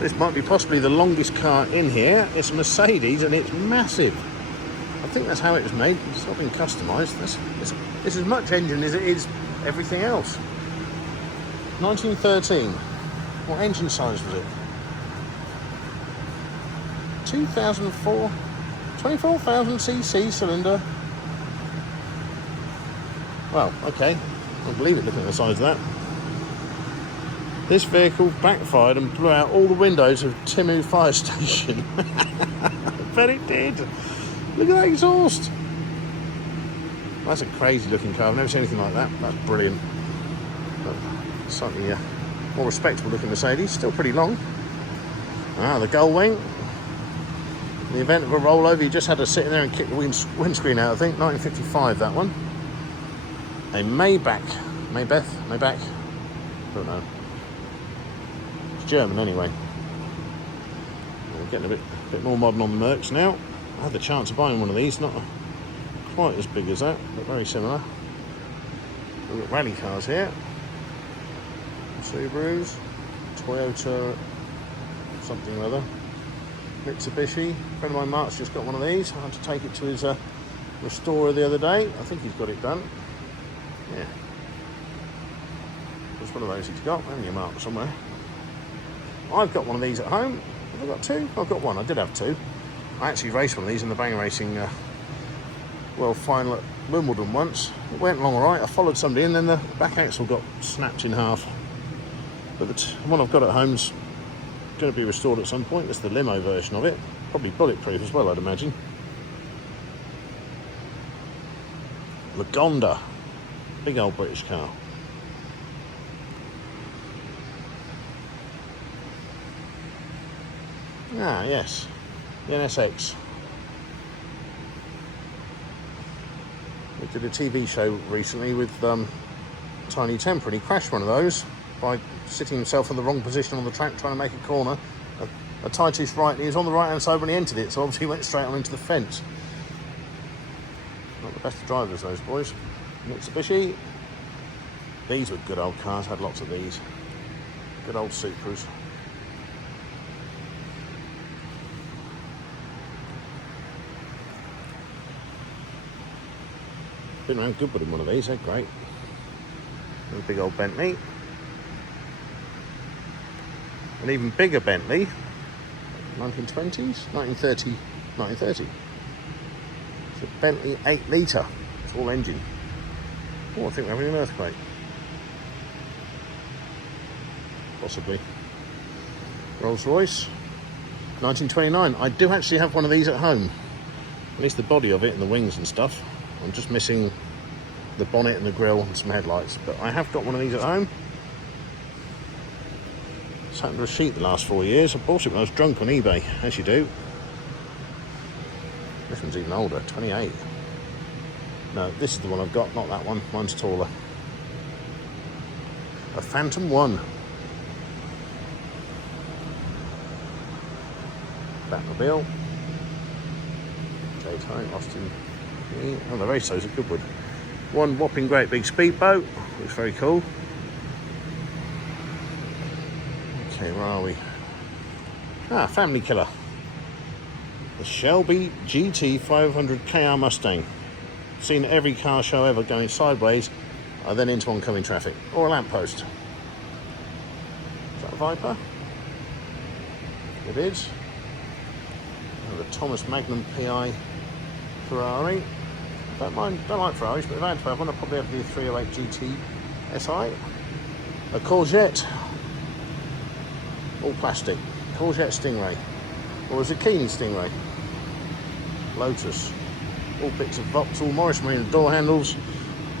This might be possibly the longest car in here. It's a Mercedes and it's massive. I think that's how it was made. It's not been customised. It's as much engine as it is everything else. 1913. What engine size was it? 2004. 24,000 cc cylinder. Well, okay. I don't believe it looking at the size of that. This vehicle backfired and blew out all the windows of Timu fire station. But it did. Look at that exhaust. That's a crazy looking car. I've never seen anything like that. That's brilliant. But slightly more respectable looking Mercedes. Still pretty long. Ah, the gull wing. In the event of a rollover, you just had to sit in there and kick the windscreen out, I think. 1955, that one. A Maybach. Don't know. It's German anyway. We're getting a bit more modern on the Mercs now. I had the chance of buying one of these, not quite as big as that, but very similar. We've got rally cars here. Subarus, Toyota, something or other. Mitsubishi. A friend of mine, Mark's just got one of these. I had to take it to his restorer the other day. I think he's got it done. Yeah. Just one of those he's got, haven't you, Mark, somewhere? I've got one of these at home. Have I got two? I've got one. I did have two. I actually raced one of these in the bang racing world final at Wimbledon once. It went along alright. I followed somebody and then the back axle got snapped in half. But the one I've got at home's going to be restored at some point. It's the limo version of it. Probably bulletproof as well, I'd imagine. Lagonda. Big old British car. Ah, yes. The NSX. We did a TV show recently with Tiny Temper, and he crashed one of those by sitting himself in the wrong position on the track trying to make a corner. A tightest right, and he was on the right hand side when he entered it, so obviously he went straight on into the fence. Not the best of drivers, those boys. Mitsubishi. These were good old cars, had lots of these. Good old Supras. Been around Goodwood in one of these, they're great. And a big old Bentley. An even bigger Bentley. 1920s? 1930. It's a Bentley 8 litre. It's all engine. Oh, I think we're having an earthquake. Possibly. Rolls-Royce. 1929. I do actually have one of these at home. At least the body of it and the wings and stuff. I'm just missing the bonnet and the grille and some headlights, but I have got one of these at home. Sat under a sheet the last 4 years. I bought it when I was drunk on eBay, as you do. This one's even older, 28. No, this is the one I've got, not that one. Mine's taller. A Phantom 1. Batmobile. J-Type, Austin. Oh, the Racers at Goodwood. One whopping great big speedboat. Looks very cool. Okay, where are we? Ah, family killer. The Shelby GT 500 KR Mustang. Seen every car show ever going sideways, then into oncoming traffic. Or a lamppost. Is that a Viper? It is. Oh, the Thomas Magnum PI Ferrari. Don't like Ferraris, but if I had to have one, I'd probably have the 308 GT SI. A Courgette. All plastic. Courgette Stingray. Or a Zucchini Stingray. Lotus. All bits of Vauxhall, Morris Marine door handles.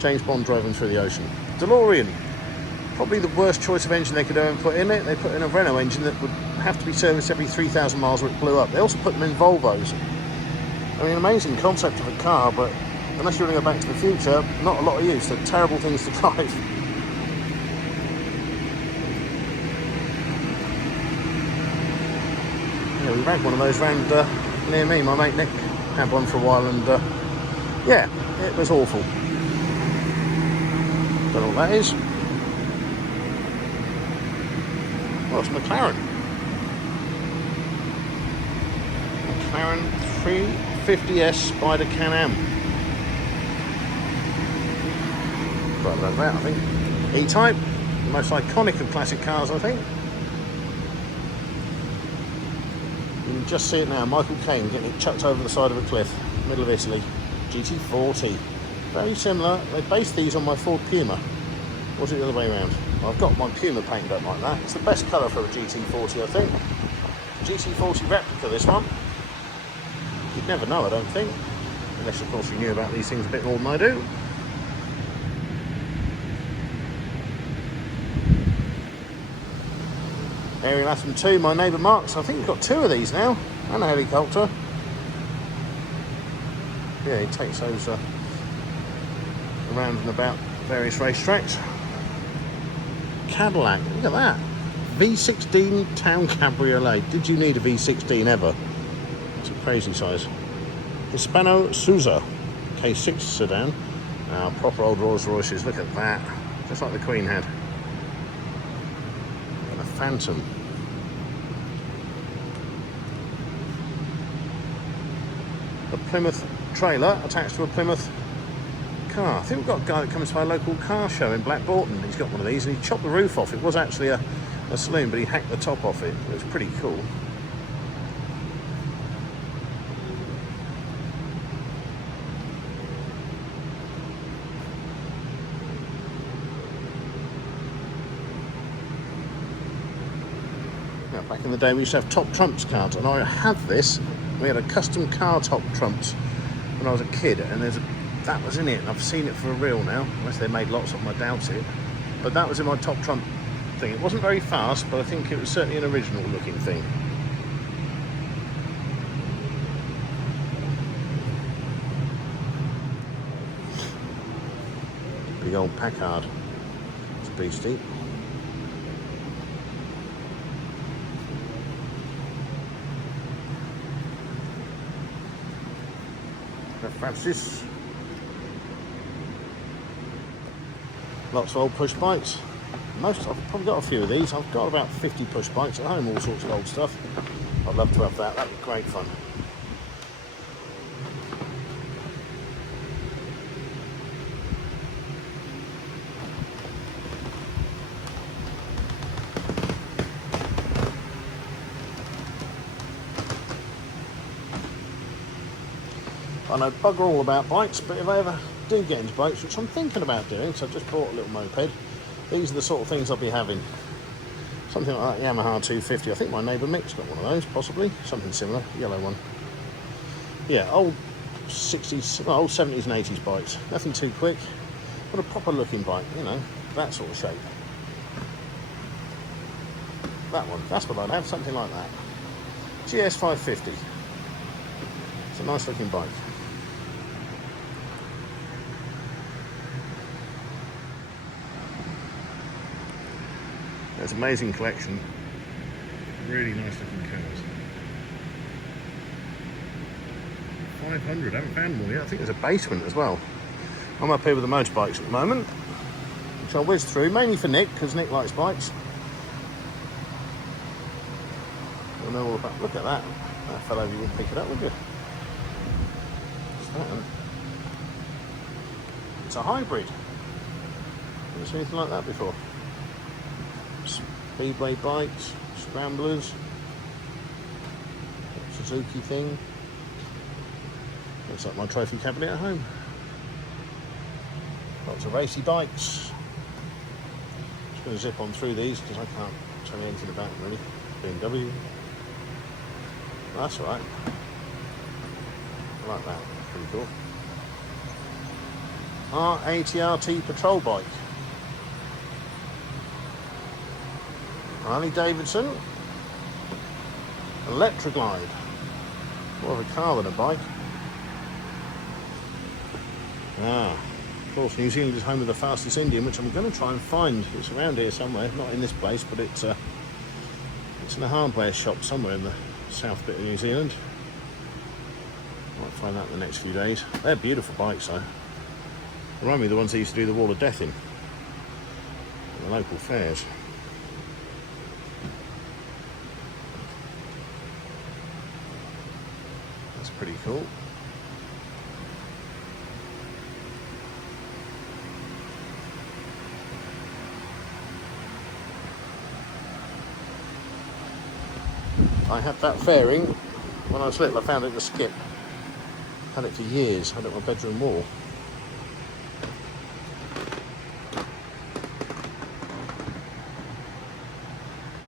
James Bond driving through the ocean. DeLorean. Probably the worst choice of engine they could ever put in it. They put in a Renault engine that would have to be serviced every 3,000 miles or it blew up. They also put them in Volvos. I mean, amazing concept of a car, but unless you're going to go back to the future, not a lot of use. They're terrible things to drive. Yeah, we ran one of those round near me. My mate Nick had one for a while, and yeah, it was awful. Don't know what that is. Well, it's McLaren. McLaren 350S Spider Can-Am. Quite like that, I think. E-Type, the most iconic of classic cars, I think. You can just see it now, Michael Caine getting it chucked over the side of a cliff, middle of Italy. GT40. Very similar. They based these on my Ford Puma. Or was it the other way around? Well, I've got my Puma painted up like that. It's the best colour for a GT40, I think. GT40 replica, this one. You'd never know, I don't think. Unless, of course, you knew about these things a bit more than I do. Ariel Atom 2, my neighbour Mark's. I think he's got 2 of these now. And a helicopter. Yeah, he takes those around and about various racetracks. Cadillac, look at that. V16 Town Cabriolet. Did you need a V16 ever? It's a crazy size. Hispano Suiza K6 sedan. Proper old Rolls-Royces, look at that. Just like the Queen had. And a Phantom. A Plymouth trailer attached to a Plymouth car. I think we've got a guy that comes to our local car show in Black Boughton. He's got one of these and he chopped the roof off. It was actually a saloon, but he hacked the top off it. It was pretty cool. Now, back in the day we used to have top trumps cards, and I had this. We had a custom car top trumps when I was a kid, and that was in it, and I've seen it for real now, unless they made lots of them, I doubt it. But that was in my top trump thing. It wasn't very fast, but I think it was certainly an original looking thing. Big old Packard. It's beastie. Francis. Lots of old push bikes. I've probably got a few of these. I've got about 50 push bikes at home, all sorts of old stuff. I'd love to have that. That'd be great fun. I know bugger all about bikes, but if I ever do get into bikes, which I'm thinking about doing, so I've just bought a little moped, these are the sort of things I'll be having. Something like that Yamaha 250. I think my neighbour Mick's got one of those, possibly. Something similar, yellow one. Yeah, old 60s, old 70s and 80s bikes. Nothing too quick, but a proper looking bike, you know, that sort of shape. That one, that's what I'd have, something like that. GS 550. It's a nice looking bike. There's an amazing collection. Really nice looking cars. 500, I haven't found them all yet. I think there's a basement as well. I'm up here with the motorbikes at the moment, which I'll whiz through, mainly for Nick, because Nick likes bikes. I know all about, look at that. That fell over, you wouldn't pick it up, would you? What's that? It's a hybrid. Never seen anything like that before. Speedway bikes, scramblers, Suzuki thing. Looks like my trophy cabinet at home. Lots of racy bikes. Just going to zip on through these because I can't tell you anything about them really. BMW. That's all right. I like that. Pretty cool. R80RT patrol bike. Harley Davidson. Electroglide. More of a car than a bike. Of course, New Zealand is home of the fastest Indian, which I'm going to try and find. It's around here somewhere, not in this place, but it's in a hardware shop somewhere in the south bit of New Zealand. Might find that in the next few days. They're beautiful bikes, though. Remind me of the ones they used to do the Wall of Death in. At the local fairs. That's pretty cool. I had that fairing when I was little. I found it in the skip. Had it for years. Had it on my bedroom wall.